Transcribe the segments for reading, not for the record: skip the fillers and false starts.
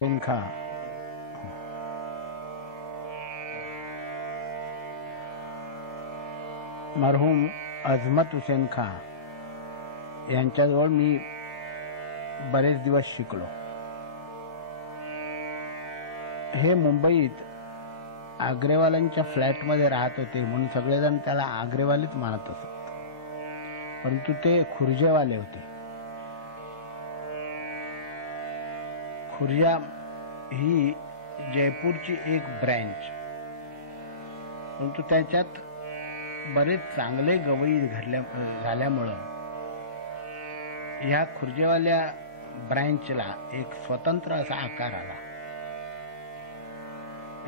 पेनखा मरहूम अजमत हुसेन खां यांच्याजवळ मी बरेच दिवस शिकलो. हे मुंबईत आग्रेवाल्यांच्या फ्लॅटमध्ये राहत होते म्हणून सगळेजण त्याला आग्रेवालीच मानत असत, परंतु ते खुर्जेवाले होते. खुर्जा ही जयपूरची एक ब्रँच, परंतु त्याच्यात बरेच चांगले गवई झाल्यामुळं ह्या खुर्जेवाल्या ब्रँचला एक स्वतंत्र असा आकार आला.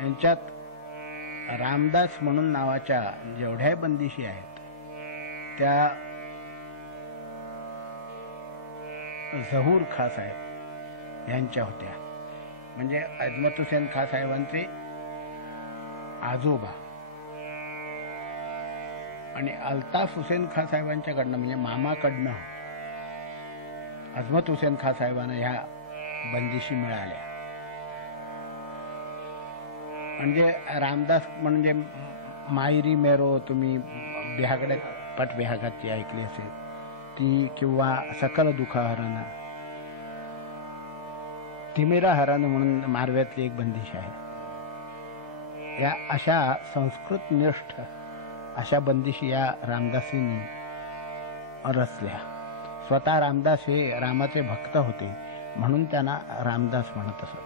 यांच्यात रामदास म्हणून नावाच्या जेवढ्या बंदिशी आहेत त्या झहूर खां साहेब यांच्या होत्या, म्हणजे अजमत हुसेन खां साहेबांचे आजोबा. आणि अल्ताफ हुसेन खां साहेबांच्याकडनं म्हणजे मामाकडनं अजमत हुसेन खां साहेबांना ह्या बंदिशी मिळाल्या. म्हणजे रामदास म्हणजे मायरी मेरो तुम्ही बिहागडे पट बिहागाची ऐकली असेल ती, किंवा सकल दुखाहरण, तिमिरा हरण म्हणून मारव्यातली एक बंदिश आहे. या अशा संस्कृत निष्ठ अशा बंदिशी या रामदासींनी रचल्या. स्वतः रामदास हे रामाचे भक्त होते म्हणून त्यांना रामदास म्हणत असत,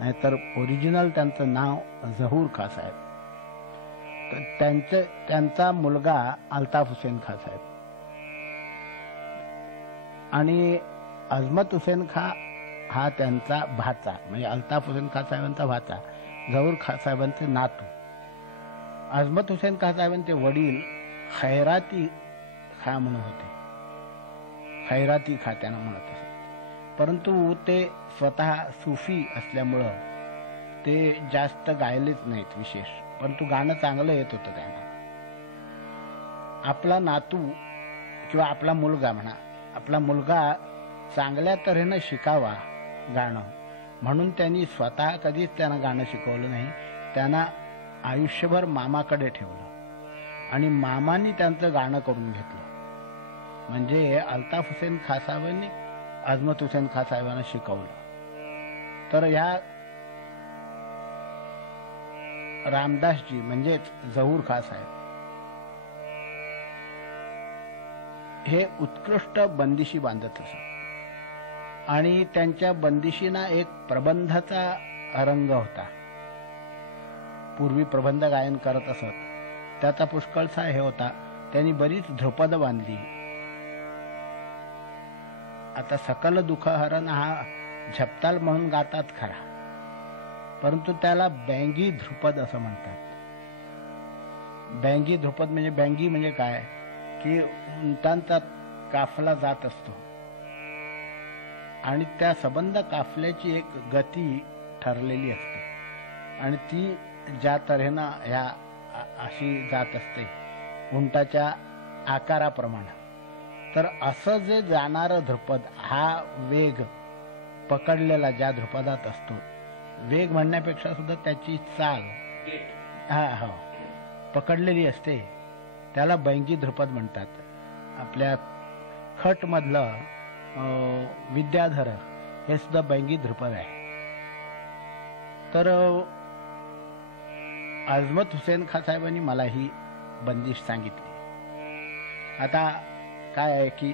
नाहीतर ओरिजिनल त्यांचं नाव झहूर खां साहेब. तर त्यांचा मुलगा अल्ताफ हुसेन खां साहेब आणि अजमत हुसेन खां हा त्यांचा भाचा, म्हणजे अल्ताफ हुसेन खां साहेबांचा भाचा, झहूर खां साहेबांचे नातू. अजमत हुसेन खां साहेबांचे वडील खैराती खां म्हणून होते, खैराती खां त्यांना म्हणत असत. परंतु ते स्वतः सुफी असल्यामुळं ते जास्त गायलेच नाहीत विशेष, परंतु गाणं चांगलं येत होतं त्यांना. आपला नातू किंवा आपला मुलगा म्हणा, आपला मुलगा चांगल्या तऱ्हेनं शिकावा गाणं म्हणून त्यांनी स्वतः कधीच त्यांना गाणं शिकवलं नाही. त्यांना आयुष्यभर मामाकडे ठेवलं आणि मामानी त्यांचं गाणं करून घेतलं. म्हणजे अल्ताफ हुसेन खां साहेबांनी अजमत हुसेन खां साहेबांना शिकवलं. तर ह्या रामदासजी म्हणजेच झहूर खां साहेब हे उत्कृष्ट बंदिशी बांधत असत आणि त्यांच्या बंदिशीना एक प्रबंधाचा रंग होता. पूर्वी प्रबंध गायन करत असत, त्याचा पुष्कळसा हे होता. त्यांनी बरीच ध्रुपद बांधली. आता सकल दुखहरण हा झपताल म्हणून गातात खरा, परंतु त्याला बँगी ध्रुपद असं म्हणतात. बँगी ध्रुपद म्हणजे बँगी म्हणजे काय की उंटांचा काफला जात असतो आणि त्या सबंध काफल्याची एक गती ठरलेली असते आणि ती ज्या तऱ्हेनं ह्या अशी जात असते उंटाच्या आकाराप्रमाणे. तर असं जे जाणारं ध्रुपद हा वेग पकडलेला ज्या ध्रुपदात असतो, वेग म्हणण्यापेक्षा सुद्धा त्याची चाल हो पकडलेली असते, त्याला बैंगी ध्रुपद म्हणतात. आपल्या खटमधलं विद्याधर हे सुद्धा बैंगी ध्रुपद आहे. तर अजमत हुसेन खां साहेबांनी मला ही बंदिश सांगितली. आता काय आहे की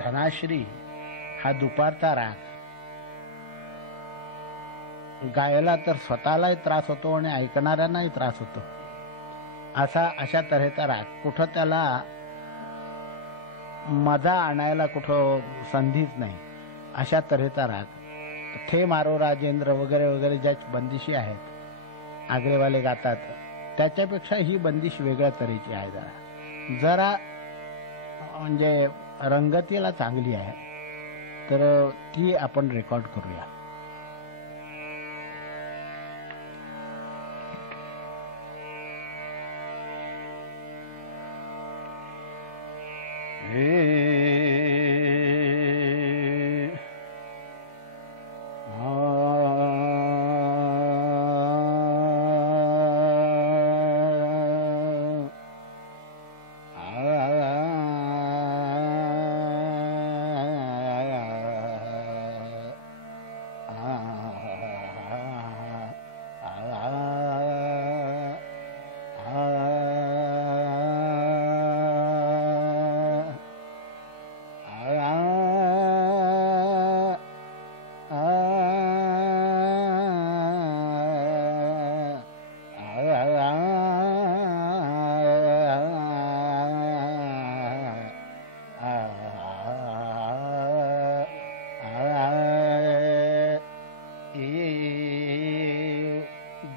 धनाश्री हा दुपारचा राग गायला तर स्वतःलाही त्रास होतो आणि ऐकणाऱ्यांनाही त्रास होतो. अशा तऱ्हेचा राग, कुठं त्याला मजा आणायला कुठं संधीच नाही, अशा तऱ्हेचा राग. थे मारो राजेंद्र वगैरे वगैरे ज्या बंदिशी आहेत आग्रेवाले गातात, त्याच्यापेक्षा ही बंदिश वेगळ्या तऱ्हेची आहे. जरा म्हणजे रंगतीला चांगली आहे, तर ती आपण रेकॉर्ड करूया.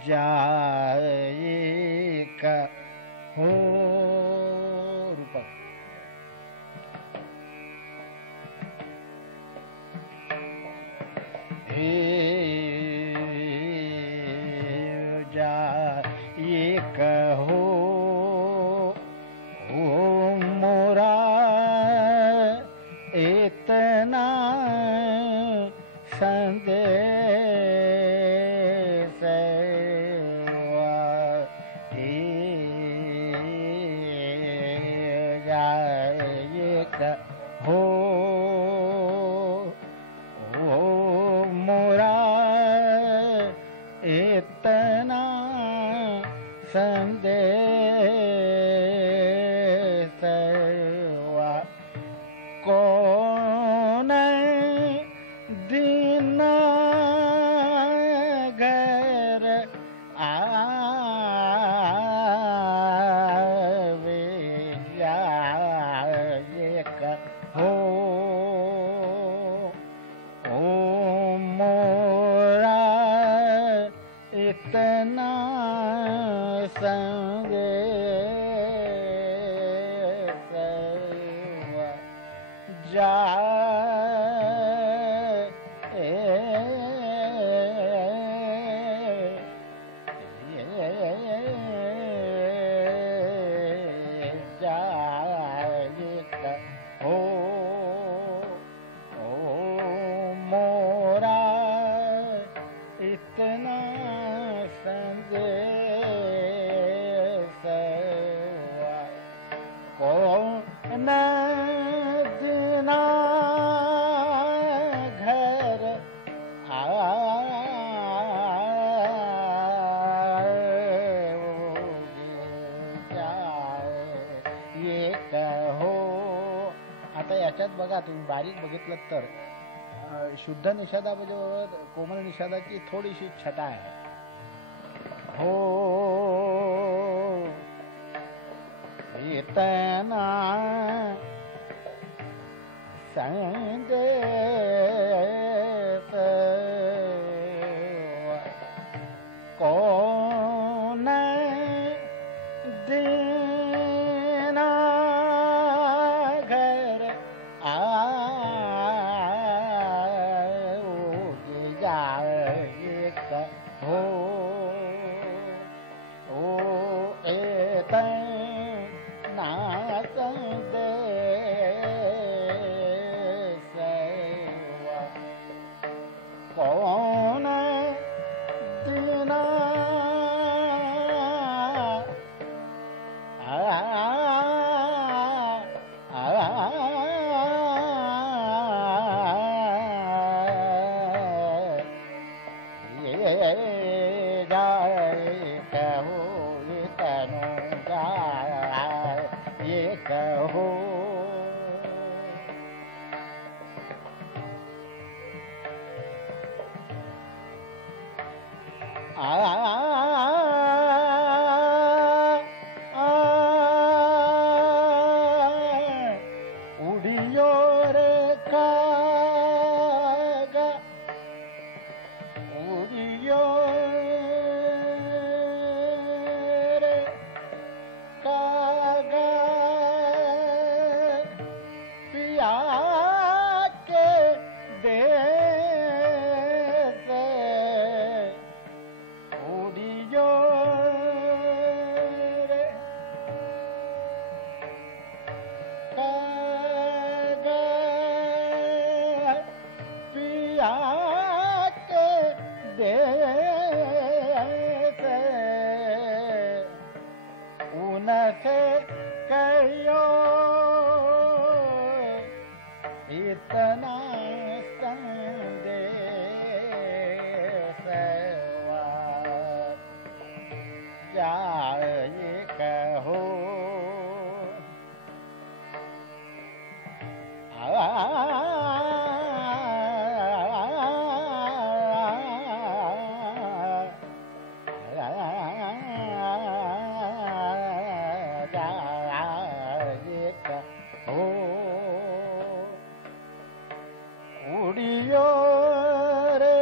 जायेक हो रूप हे जायेक हो मोरा इतना संदेश जायेक हो मोरा इतना संदेश कौन दिन घर आवे जायेक हो मोरा इतना संदेश जायेक हो मोरा इतना संदेश कौन दिना घर जायेक हो. आता याच्यात बघा तुम्ही बारीक बघितलं तर शुद्ध निषादाबरोबर कोमल निषादाची थोडीशी छटा आहे. हो इतना संदेश कौन दिना घर जायेक हो एतना संदेश कौन दिना जायेक हो तनु जायेक हो. उडियो रे कागा उडियो रे कागा पिया के देश उडियो रे कागा पिया के देश उनसे कहियो इतना संदेश जायेक हो जायेक हो उडियो रे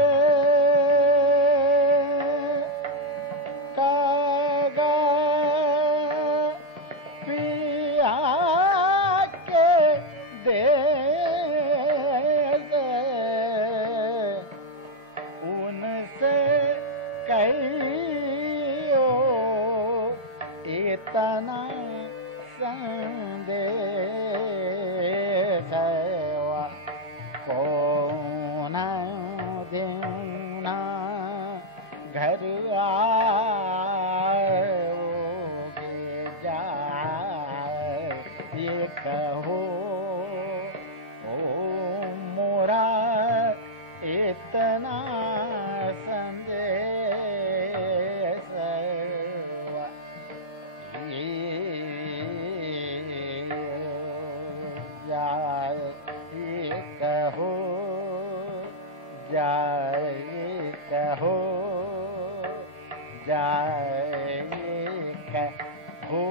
ओ इतना संदेश कौन देना घर आओगे जाए ये कहो ओ मोरा इतना संदेश जाए ये कहो जाए कहो जाए कहो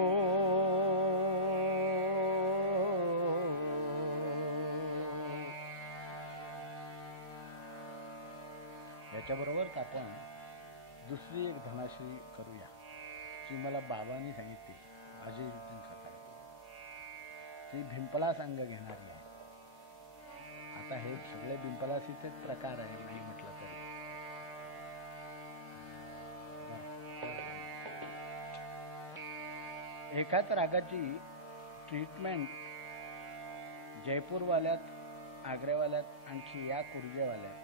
याच्याबरोबरच आपण दुसरी एक धनाश्री करूया जी मला बाबांनी सांगितली अजयरुद्दीन खताळ ती भिंपला संघ घेणारी आहे. आता हे सगळे भिंपलासीचेच प्रकार आहे नाही म्हटलं तरी. एकाच रागाची ट्रीटमेंट जयपूरवाल्यात, आग्र्यावाल्यात, आणखी या कुर्जेवाल्यात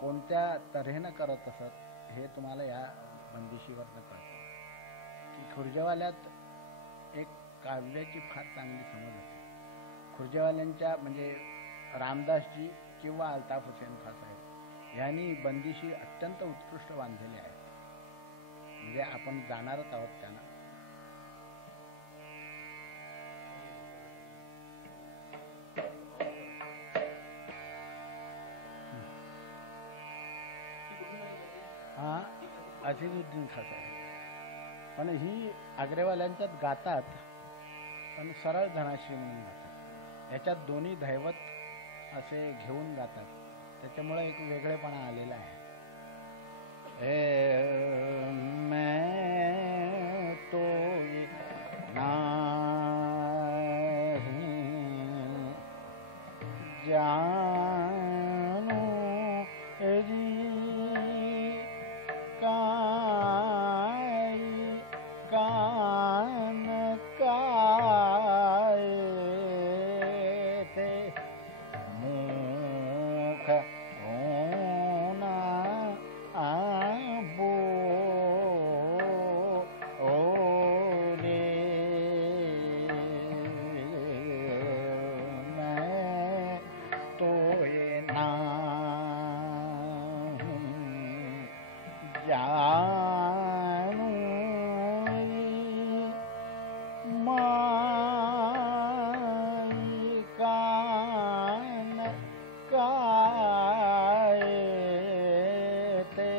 कोणत्या तऱ्हेनं करत असत हे तुम्हाला या बंदिशीवरनं कळतं की खुर्जेवाल्यात एक काव्याची फार चांगली समज असते. खुर्जेवाल्यांच्या म्हणजे रामदासजी किंवा अल्ताफ हुसेन खान साहेब यांनी बंदिशी अत्यंत उत्कृष्ट बांधलेल्या आहेत. म्हणजे आपण जाणारच आहोत त्यांना. हा अझीरुद्दीन खान साहेब पण ही आग्रेवाल्यांच्यात गातात पण सरळ धनाश्री म्हणून गातात. याच्यात दोन्ही दैवत असे घेऊन गातात. त्याच्यामुळे एक वेगळेपणा आलेला आहे. मैं तो नाही जानू री कान काय ते मुख होना आबो ओले मैं तो ना जानू माई कान काय ते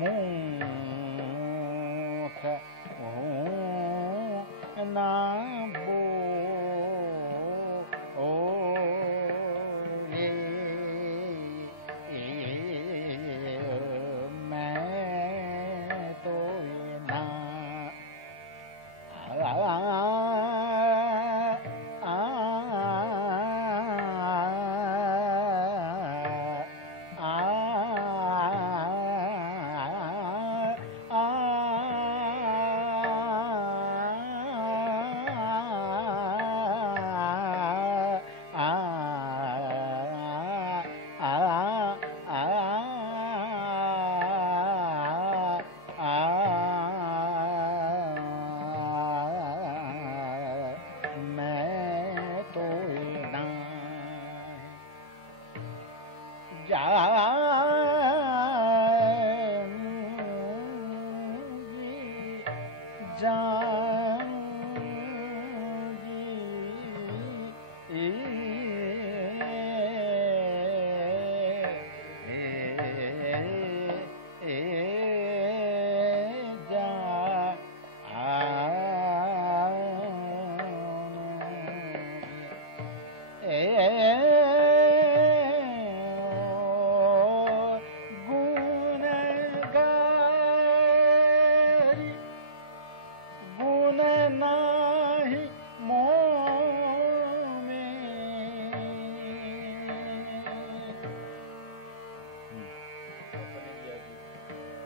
मुख होना बो ओले मैं तो ना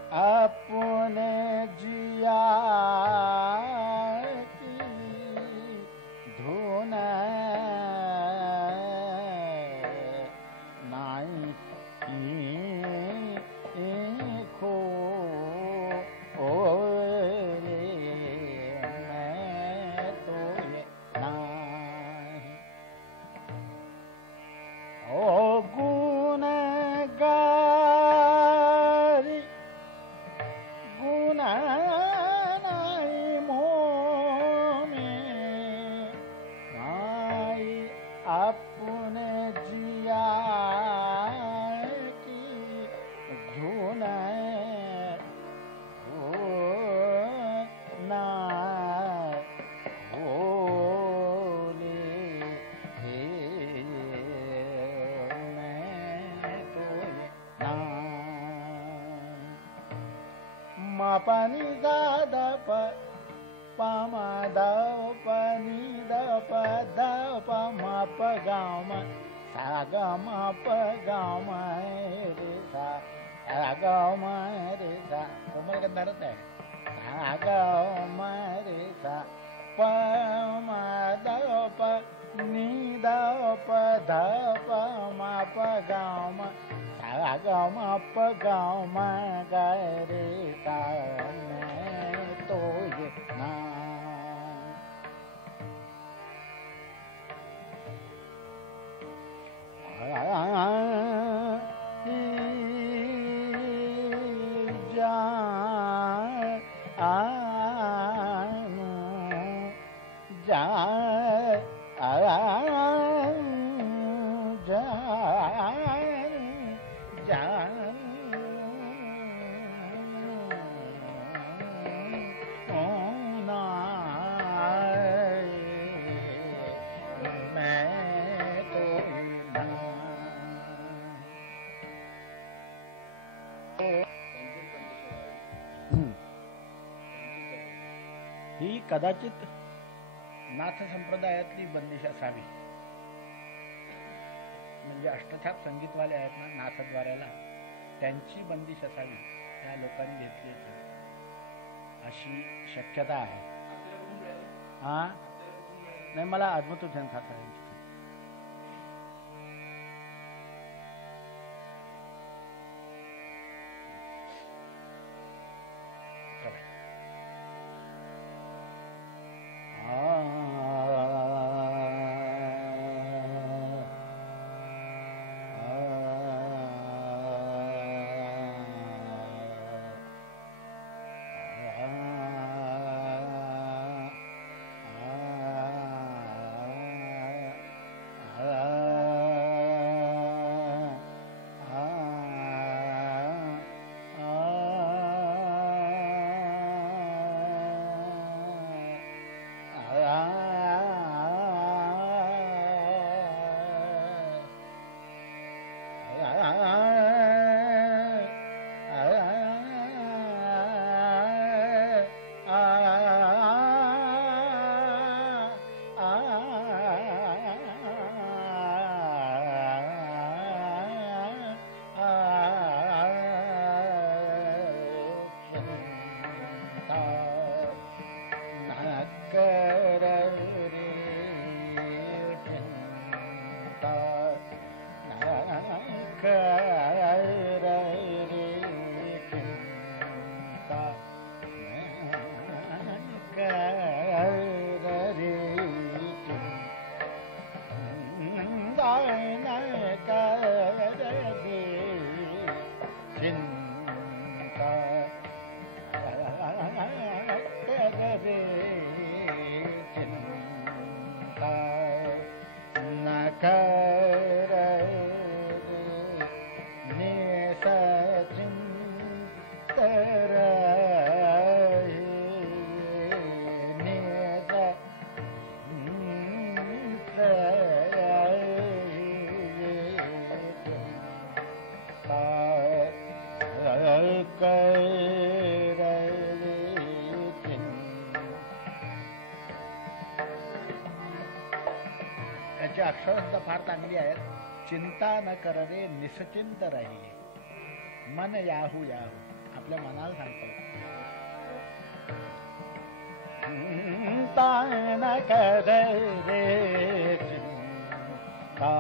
अपने जिया की धुन नाई खो रे मैं तो ये नाई ओ गुण गारी गुण नाई मोह में नाई अपने जिया की धुन हो ना होले हे मैं तो ये ना मा पानी दा दा प पा मा दा प नी दा प दा प मा प गा मा सा गा मा प गा मा रे सा गा मा रे सा कोमल गंधारत आहे सा गा मा रे सा प मा दा प नी दा प धा प मा प गा मा सा गा मा प गा मा गा रे सा मैं तो ये ना ही कदाचित नाथ संप्रदायातली बंदिश असावी. म्हणजे अष्टछाप संगीतवाले आहेत ना नाथद्वाराला, त्यांची बंदिश असावी, त्या लोकांनी घेतली अशी शक्यता आहे. हा नाही, मला अजमत हुसेन खासा यांची अक्षरशः फार चांगली आहेत. चिंता न कर रे निश्चिंत राहिले, मन याहू याहू. आपल्या मनाला सांगतो. तान कर रे चिंता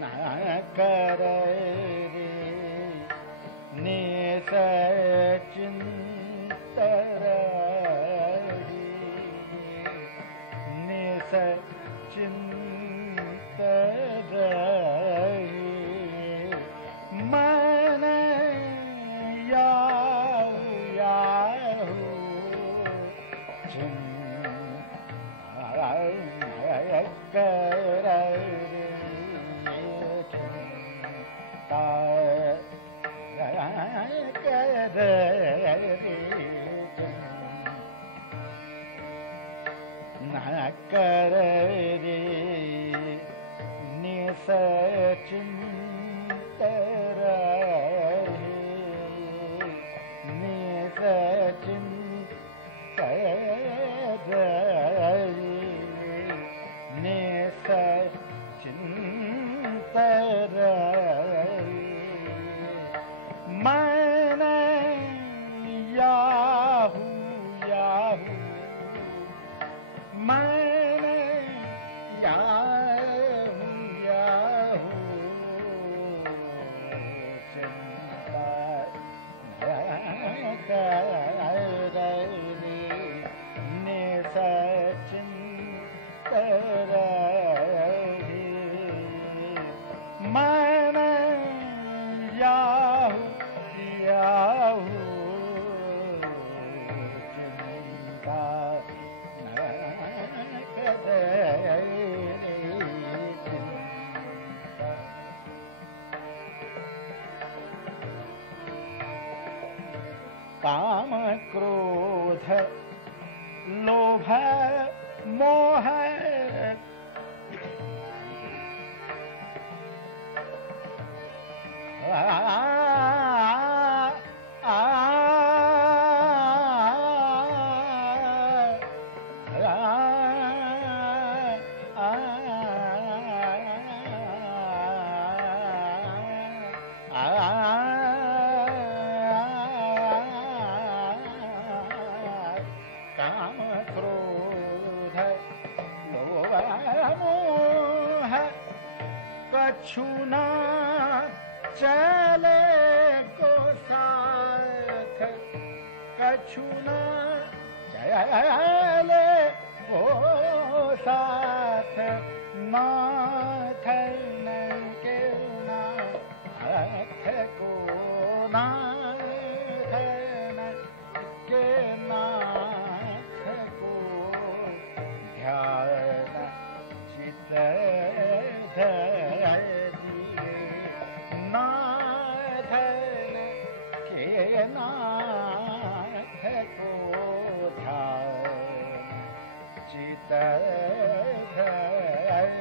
न कर रे निसचिंत रही निसचिंत रही मन याहू याहू चिंता कर रे चिंता कर रे न कर रे निसचिंत रहे निसचिंत रहे निसचिंत रहे मन याहू याहू मन याहू याहू चिंता कर रे निसचिंत रहे मन याहू याहू चिंता न कर रे चिंता. काम क्रोध लोभ मोह काम क्रोध लोभ मोह कछु न चले को साथ कछु न चले को साथ नाथ न के नाथ को नाथ न के नाथ को ध्यान चित धरिए नाथ के नाथ को ध्यान चित धरिए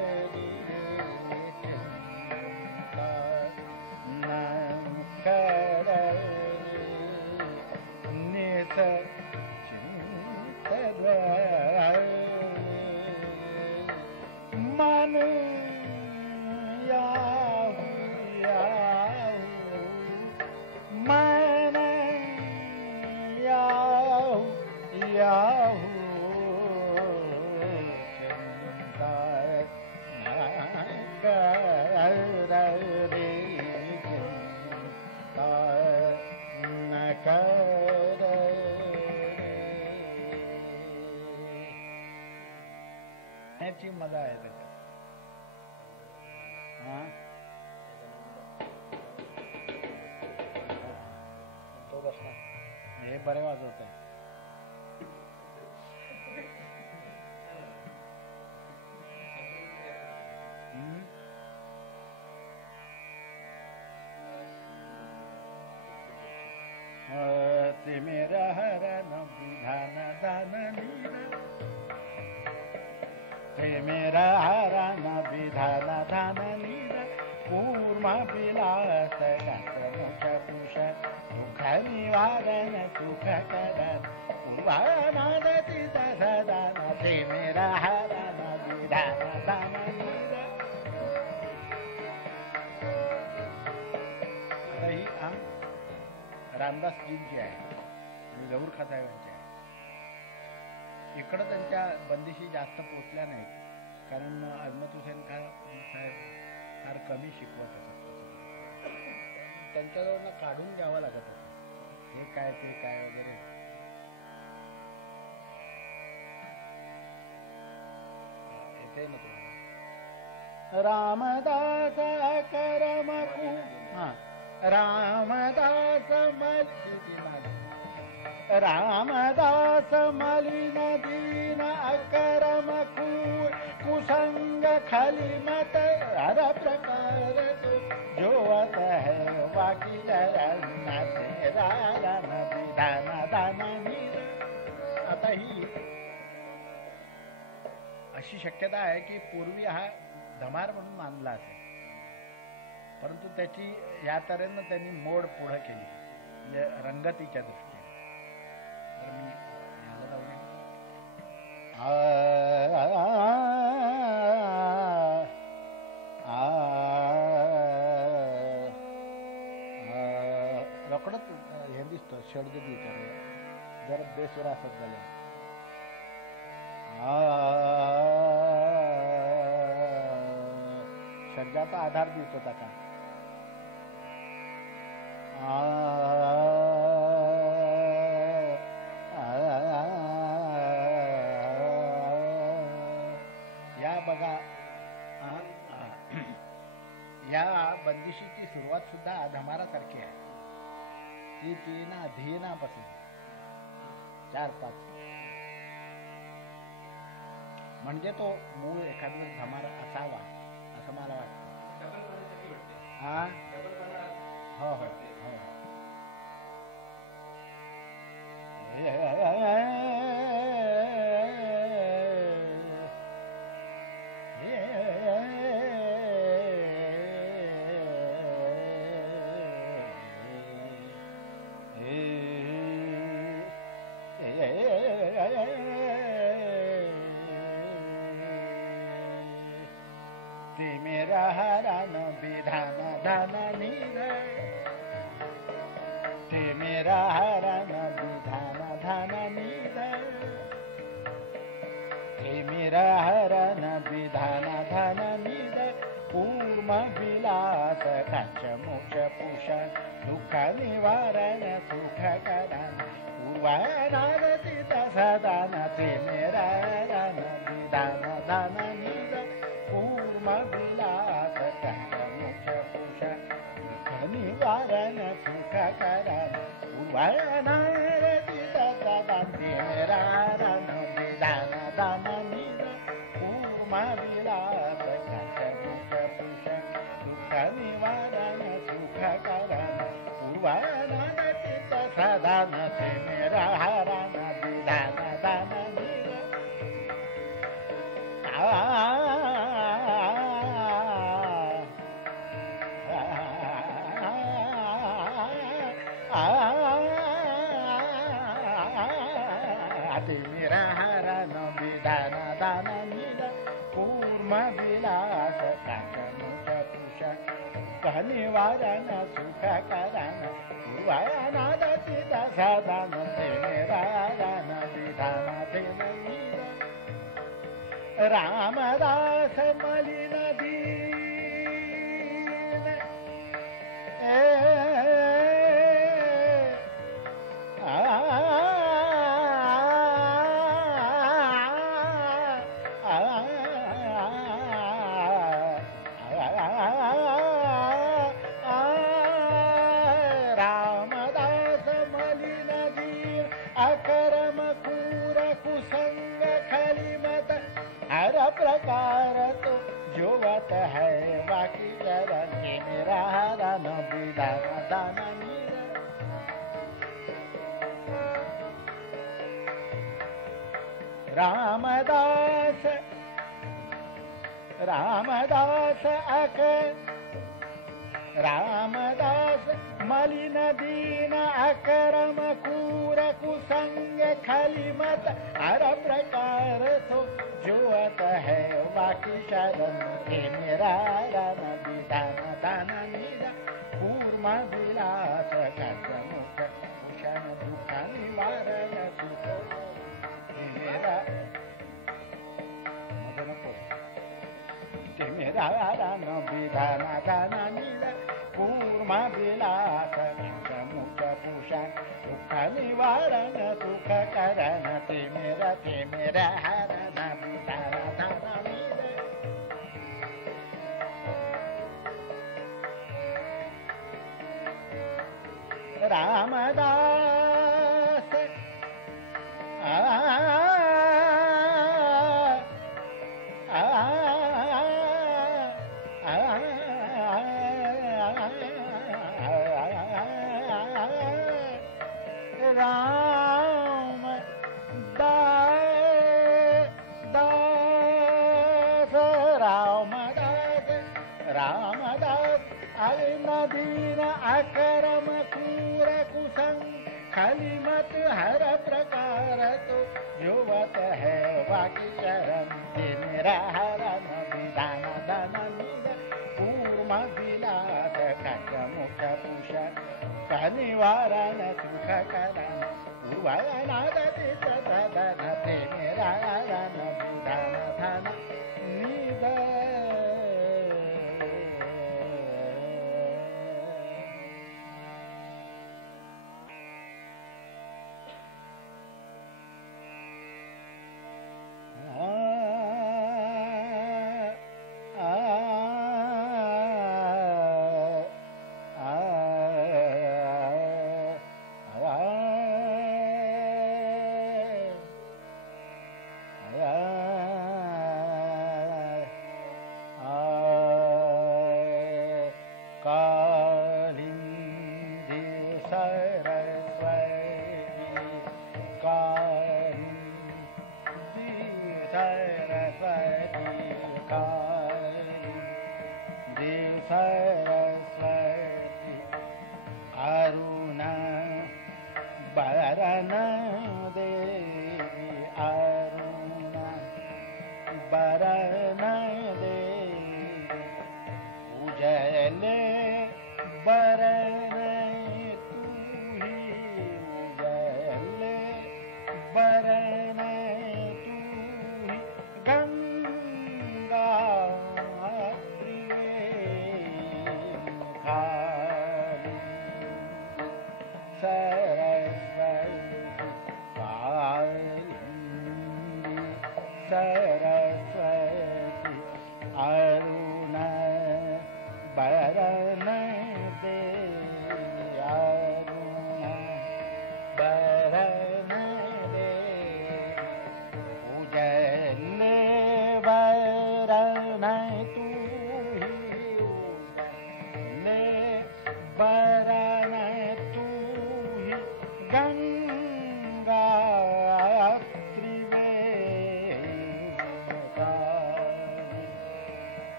चिंता न कर नित चिंत मन याहू याहू मन याहू याहू चिंता न कर रे चिंता न कर ह्याची मजा आहे त्याच्यात. तो बसला हे बरे वाजवत आहे. मेरा हरण विधान दान नीरा मेरा हरण विधान दान नीरा कूर्म विलास मुख पुष दुख निवारण सुख करण पूर्वानादति दधदान ते मेरा हरण विधान दान नीरा. रामदासजींची आहे आणि जहूर खासाहेबांची आहे. इकडं त्यांच्या बंदिशी जास्त पोचल्या नाहीत, कारण अजमत हुसेन खान साहेब फार कमी शिकवत असत. त्यांच्याजवळ काढून घ्यावं लागत होतं, हे काय ते काय वगैरे. येते ना तुम्हाला रामदास करमकू रामदास रामदास मलिन दीन अकरमकू कुसंग खली मत हर प्रकार जोवत है वाकी दान दान. आता ही अशी शक्यता आहे की पूर्वी हा धमार म्हणून मानला असेल, परंतु त्याची या तऱ्हेनं त्यांनी मोड पुढं केली, म्हणजे रंगतीच्या दृष्टीने. तर मी ह्याला जाऊन रकडत हे दिसतं षडजदी जर बेसुरा असत झालं. षड्जाचा आधार देत होता का? या बघा, या बंदिशीची सुरुवात सुद्धा धमारासारखी आहे. ती तीना धीनापासून 4-5, म्हणजे तो मूळ एखादा धमार असावा असं मला वाटतं. हा हो हो हो. ते मेरा हरण विधान धन नीर, ते मेरा हरण विधान धन नीर, ते मेरा हरण विधान धन नीर. कूर्म विलास काच मोक्ष पुषण दुःख निवारण सुख करण पूर्वानारतीत सदान. ते मेरा हरण विधान धन नीर, कूर्म विलास काच मोक्ष पुषण दुःख निवारण सुख करण पूर्वानारतीत सदान. ते मेरा हरण विधान धन नीर, कूर्म विलास काच मोक्ष पुषण दुःख निवारण सुख करण पूर्वानारतीत सदान. ते मेरा हरण विधान धन नीर. ते मेरा हरण विधान दान नीर, कूर्म विलास काच मोक्ष पुषण दुःख निवारण सुख करण पूर्वानारतीत सदान. ते मेरा हरण विधान देन नीर. रामदास मलिन दीन रामदास मलिन दीन अकरम कूर कुसंग खली मत हर प्रकार तो जोवत है बाकी चरण. के मेरा हरण विधान दान नीर. रामदास रामदास रामदास मलिन दीन अकरम कूर कुसंग खली मत हर प्रकार तो जोवत है बाकी शरण. के मेरा हरण विधान दान नीर, कूर्म विलास काच मोक्ष हरण विधान धन निध कूर्म विलास मुख भूषण सुख निवारण सुख करण तिमिर तिमिर हरण विधान धन निध रामदास राम दास रामदास रामदास आई नदीन अकरम क्रूर कुसंग खलिमत हर प्रकार तो युवत है वाकी चरण तिमिरा हरण विधान धन निध कूर्म विलास खज मुख भूषण निवारण सुख करण उभयनाद चित सदन तिमिरा हरण विधान धन निध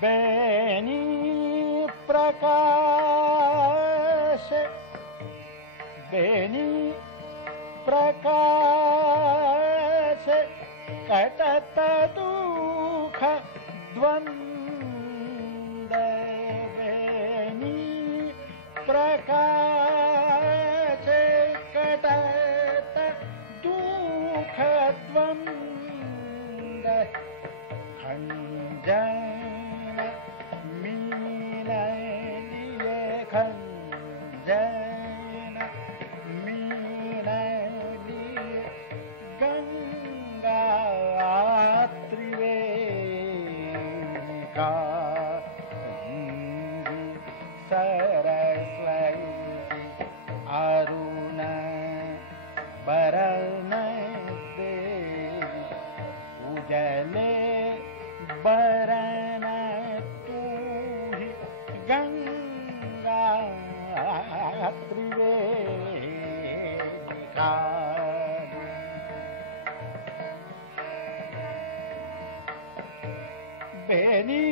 बेनी प्रकाश बेनी प्रकाश कटत दुख द्वंद्व बेनी प्रकाश कटत दुख द्वंद्व खंजन खंजन मीनली गंगा त्रिवेणिका सरस्वती अरुण बरन देवी उजले बरन तू ही गंगा त्रिवेणिका बेनी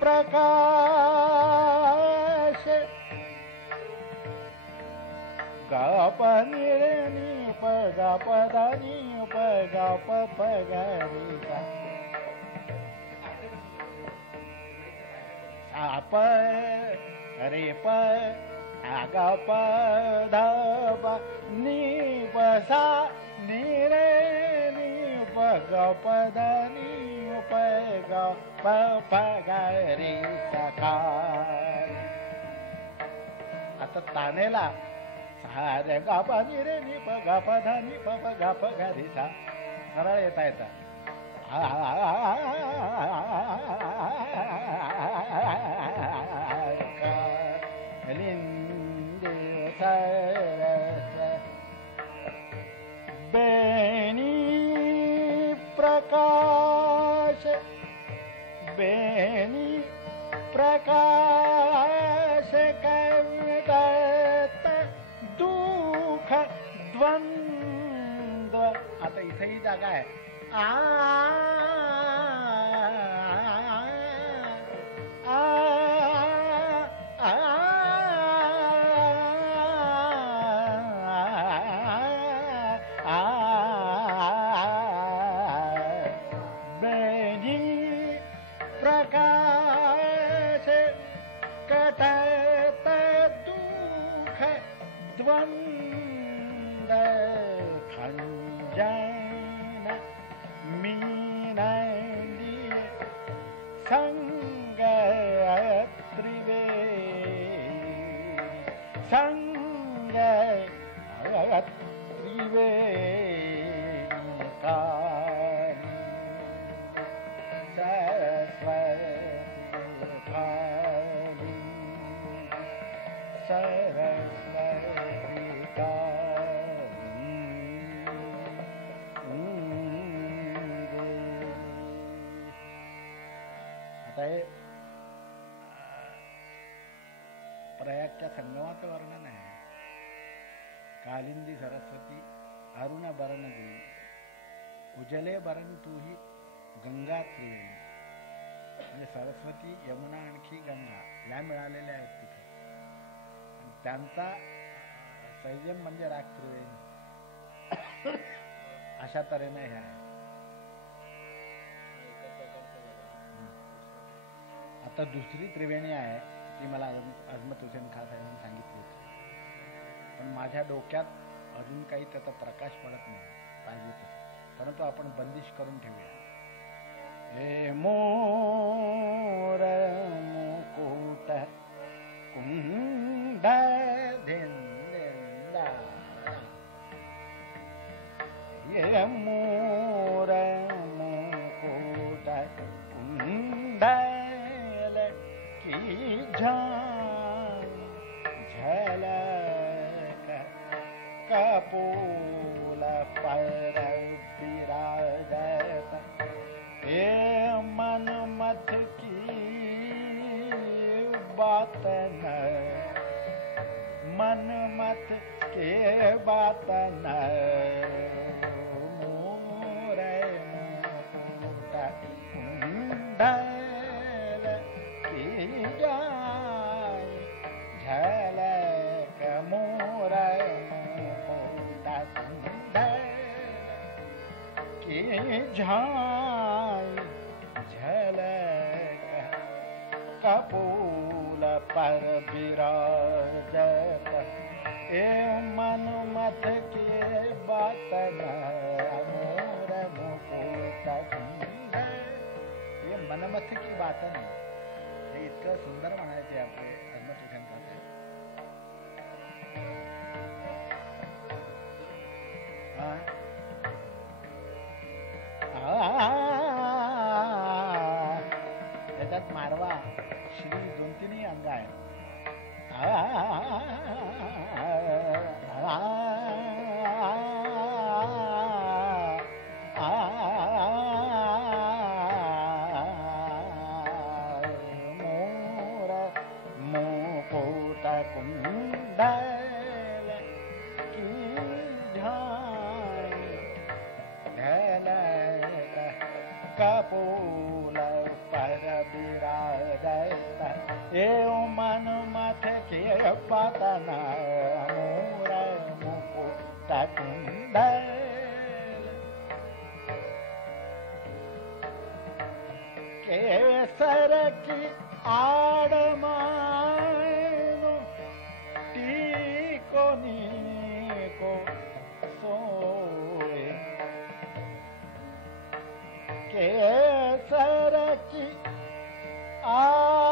प्रकाश गप नि प गप धनी प गप प गरी प रे प ग प ध प नि प सा नि रे नि प ग प ध नि प ग प प ग रे सा. आता तानेला सा रे ग प नि रे नि प ग प ध नि प प ग प ग रे सा सरळ येता येता बेनी प्रकाश बेनी प्रकाश कविता दुःख द्वंद्व. आता इथे ही जागा आहे प्रकाश कटत दुःख द्वंद खंजन मीनंदी संग त्रिवेणी संग त्रिवेणी काली सरस्वती काली सरस्वती काली. आता हे प्रयागच्या संगमाचं वर्णन आहे. कालिंदी सरस्वती अरुण बरन देई उजले बरन तूही गंगा त्रिवेणी. म्हणजे सरस्वती यमुना आणखी गंगा या मिळालेल्या आहेत तिथे. आणि त्यांचा संयम म्हणजे राग त्रिवेणी. अशा तऱ्हेने हे आहे. आता दुसरी त्रिवेणी आहे ती मला अजमत हुसेन खान साहेबांनी सांगितली होती, पण माझ्या डोक्यात अजून काही त्याचा प्रकाश पडत नाही पाहिजे तसं. परंतु आपण बंदिश करून ठेवूया. हे मोर मुकुट कुंड धिंदा ये मोर मुकुट कुंडल की झलक कपूल पर विराजत ये मनमथ की बात न मनमथ के बात न मोर मुकुट कुंडल की जाय झलक मोर मुकुट कुंडल की झाय झलक कपूल पर विराजत ए मनमथ के बात न मोर मुकुट कुंडल. हे मनमथ की बात नाही. हे इतकं सुंदर म्हणायचे आपले अजमत हुसेन खान साहेब. त्याच्यात मारवा श्री 2-3 अंग आहेत. मोर मुकुट कुंडल की झाय झलक कपूल पातना मोर मुकुट कुंडल केसर की आड़मानो टीको नीको सोए केसर की आड़मानो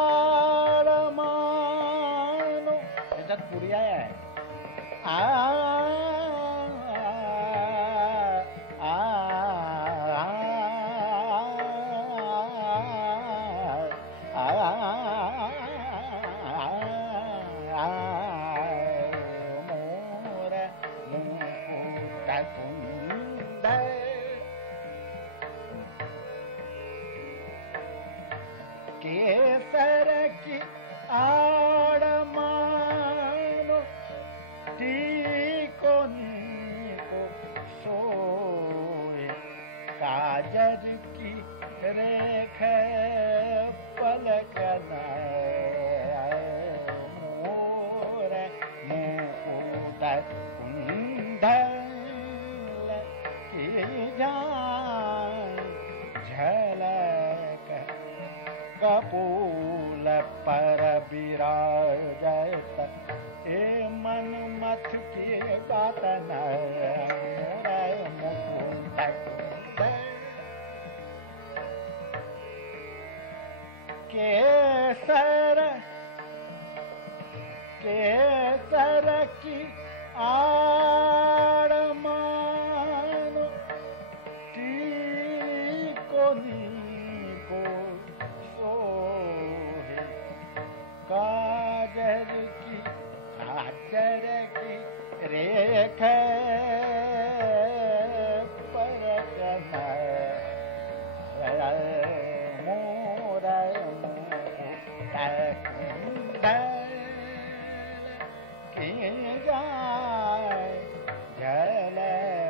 याच्यात पुर्याय आहे केसर की आड़मानो टीको नीको सोए काजर की रेख पलक मोर मुकुट कुंडल की जान झलक कपूल पर विराजत ए मन मथ की बात न केसर केसर की आड़मानो टीको नीको सोहे काजर की रेख परकन मोर मुकुट कुंडल की जाय झलक.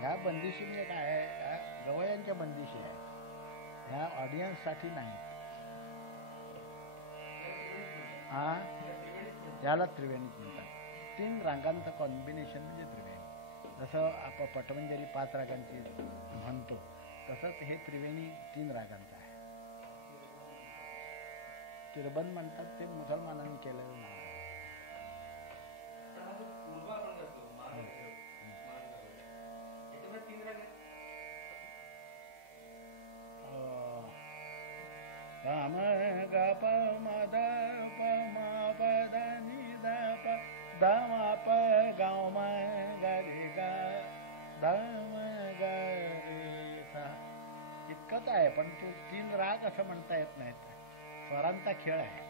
ह्या बंदिशी म्हणजे काय आहे, गवयांच्या बंदिशी आहे, ह्या ऑडियन्ससाठी नाही. याला त्रिवेणीच म्हणतात. 3 रागांचं कॉम्बिनेशन म्हणजे त्रिवेणी. जसं आपण पटमंजरी 5 रागांची म्हणतो तसंच हे त्रिवेणी 3 रागांचं आहे. तिरबंद म्हणतात ते मुसलमानांनी केलेलं नाव आहे. ग ग प म द प म प द नि द प द म प ग म ग रे ग द म ग रे सा. इतकंच आहे, पण ते 3 राग असं म्हणता येत नाहीत. स्वरांचा खेळ आहे.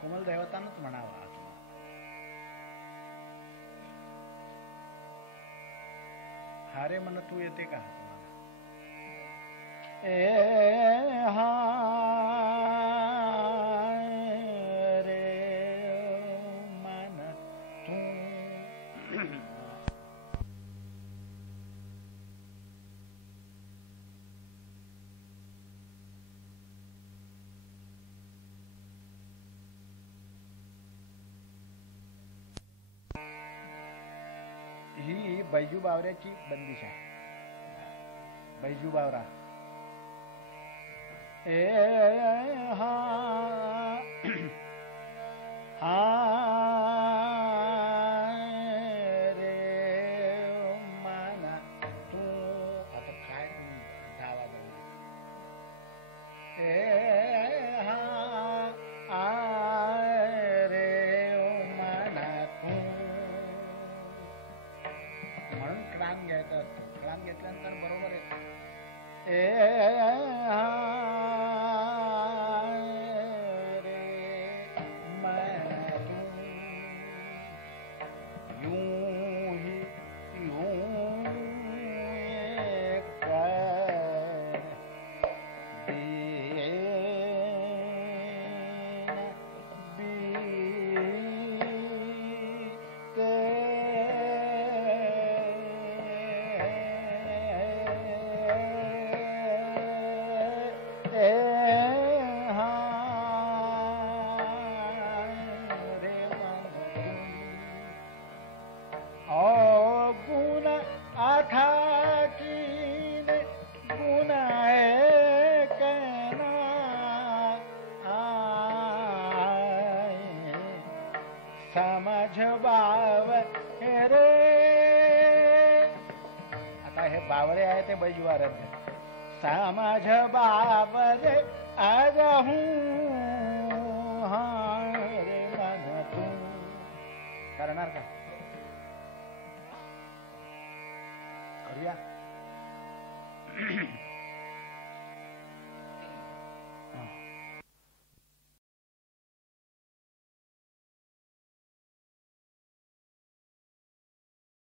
कोमल दैवतानच म्हणावा असं. हारे म्हण तू येते का तुम्हाला? ए हा रे मन तू. ही बैजू बावऱ्याची बंदिश आहे. बैजू बावरा ए हा हा रे मन तू. आता काय धावा ए हा रे मन तू म्हणून क्रांत घ्यायचा असतो. क्रांत घेतल्यानंतर बरोबर येतो. ए समझ बाव हे रे. आता हे बावरे आहे ते बैजवार समझ बावरे आज रे मन तू करणार का? करूया.